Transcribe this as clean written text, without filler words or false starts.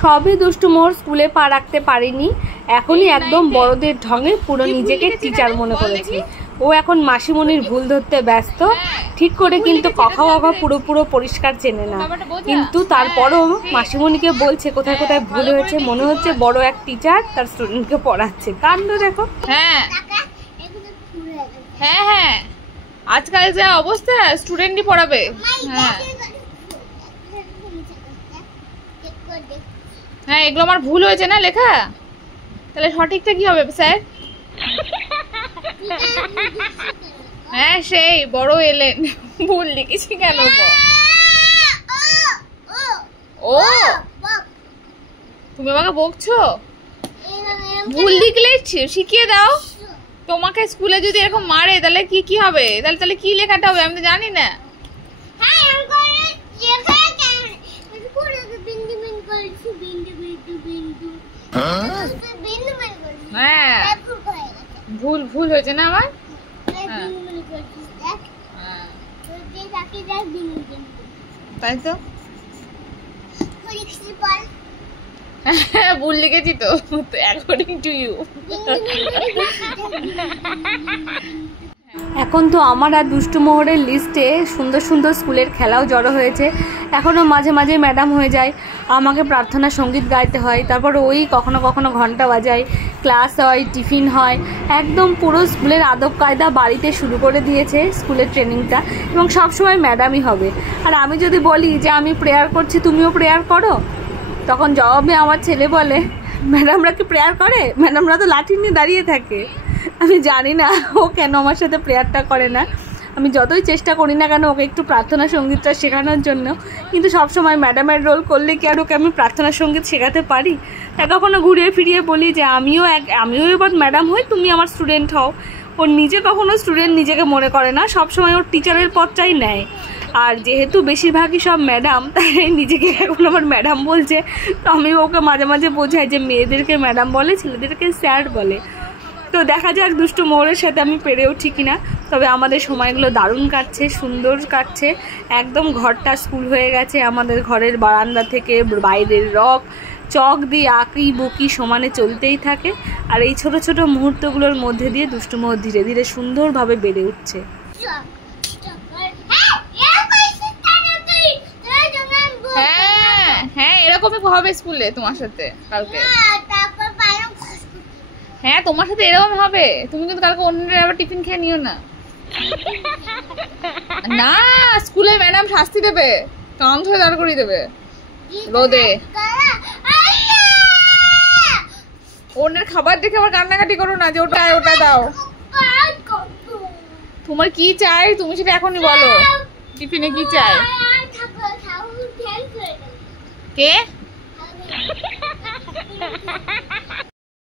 সবই দুষ্টু মোহর স্কুলে পা রাখতে পারিনি, এখনই একদম বড়দের ঢঙে পুরো নিজেকে টিচার মনে করেছি। ও এখন মাসিমণির ভুল ধরতে ব্যস্ত, ঠিক করে কিন্তু কথা পুরো পরিষ্কার চেনে না, কিন্তু তারপরও মাসিমণিকে বলছে কোথায় কোথায় ভুল হয়েছে। মনে হচ্ছে বড় এক টিচার তার স্টুডেন্টকে পড়াচ্ছে। কাণ্ড দেখো। হ্যাঁ হ্যাঁ হ্যাঁ, আজকাল যা অবস্থা স্টুডেন্টই পড়াবে। হ্যাঁ হ্যাঁ, এগুলো আমার ভুল হয়েছে না লেখা, তাহলে সঠিকটা কি হবে স্যার? হ্যাঁ সেই বড় এলেন, ভুল লিখেছি কেন? ও তুমি আমাকে বকছো? ভুল লিখলে শিখিয়ে দাও। তোমাকে স্কুলে যদি এরকম মারে তাহলে কি হবে? তাহলে কি লেখাটা হবে আমি তো জানি না। হ্যাঁ ভুল হয়েছে না আমার? তাই তো, ভুল লিখেছি তো, অ্যাকর্ডিং টু ইউ। এখন তো আমার আর দুষ্টু মোহরের লিস্টে সুন্দর সুন্দর স্কুলের খেলাও জড়ো হয়েছে। এখনও মাঝে মাঝে ম্যাডাম হয়ে যায়, আমাকে প্রার্থনা সঙ্গীত গাইতে হয়, তারপর ওই কখনো কখনো ঘন্টা বাজায়, ক্লাস হয়, টিফিন হয়, একদম পুরো স্কুলের আদব কায়দা বাড়িতে শুরু করে দিয়েছে স্কুলের ট্রেনিংটা, এবং সবসময় ম্যাডামই হবে। আর আমি যদি বলি যে আমি প্রেয়ার করছি তুমিও প্রেয়ার করো, তখন জবাবে আমার ছেলে বলে ম্যাডামরা কি প্রেয়ার করে? ম্যাডামরা তো লাঠি নিয়ে দাঁড়িয়ে থাকে। আমি জানি না ও কেন আমার সাথে প্রেয়ারটা করে না। আমি যতই চেষ্টা করি না কেন ওকে একটু প্রার্থনা সঙ্গীতটা শেখানোর জন্য, কিন্তু সবসময় ম্যাডামের রোল করলে কি আর ওকে আমি প্রার্থনা সঙ্গীত শেখাতে পারি? কখনো ঘুরিয়ে ফিরিয়ে বলি যে আমিও এবার ম্যাডাম হই, তুমি আমার স্টুডেন্ট হও। ওর নিজে কখনো স্টুডেন্ট নিজেকে মনে করে না, সবসময় ওর টিচারের পদটাই নেয়। আর যেহেতু বেশিরভাগই সব ম্যাডাম, তাই নিজেকে এখন আমার ম্যাডাম বলছে। তো আমি ওকে মাঝে মাঝে বোঝাই যে মেয়েদেরকে ম্যাডাম বলে, ছেলেদেরকে স্যার বলে। তো দেখা যাক দুষ্টু মোহরের সাথে আমি পেরে উঠি কিনা। তবে আমাদের সময়গুলো দারুণ কাটছে, সুন্দর কাটছে। একদম ঘরটা স্কুল হয়ে গেছে। আমাদের ঘরের বারান্দা থেকে বাইরের চক দিয়ে আঁকি বুকি সমানে চলতেই থাকে। আর এই ছোট ছোট মুহূর্তগুলোর মধ্যে দিয়ে দুষ্টু মোহর ধীরে ধীরে সুন্দরভাবে বেড়ে উঠছে। হ্যাঁ হ্যাঁ, এরকমই হবে স্কুলে তোমার সাথে কালকে। হ্যাঁ তোমার সাথে এরকম হবে, তুমি কিন্তু কালকে অন্যের আবার টিফিন খেয়ে নিও না। না, স্কুলে ম্যাডাম শাস্তি দেবে, কান ধরে দাঁড় করিয়ে দেবে রোদে। অন্যের খাবার দেখে আবার কান্নাকাটি করো না যে ওটা দাও। তোমার কি চাই তুমি সেটা এখনই বলো, টিফিনে কি চাই? কে?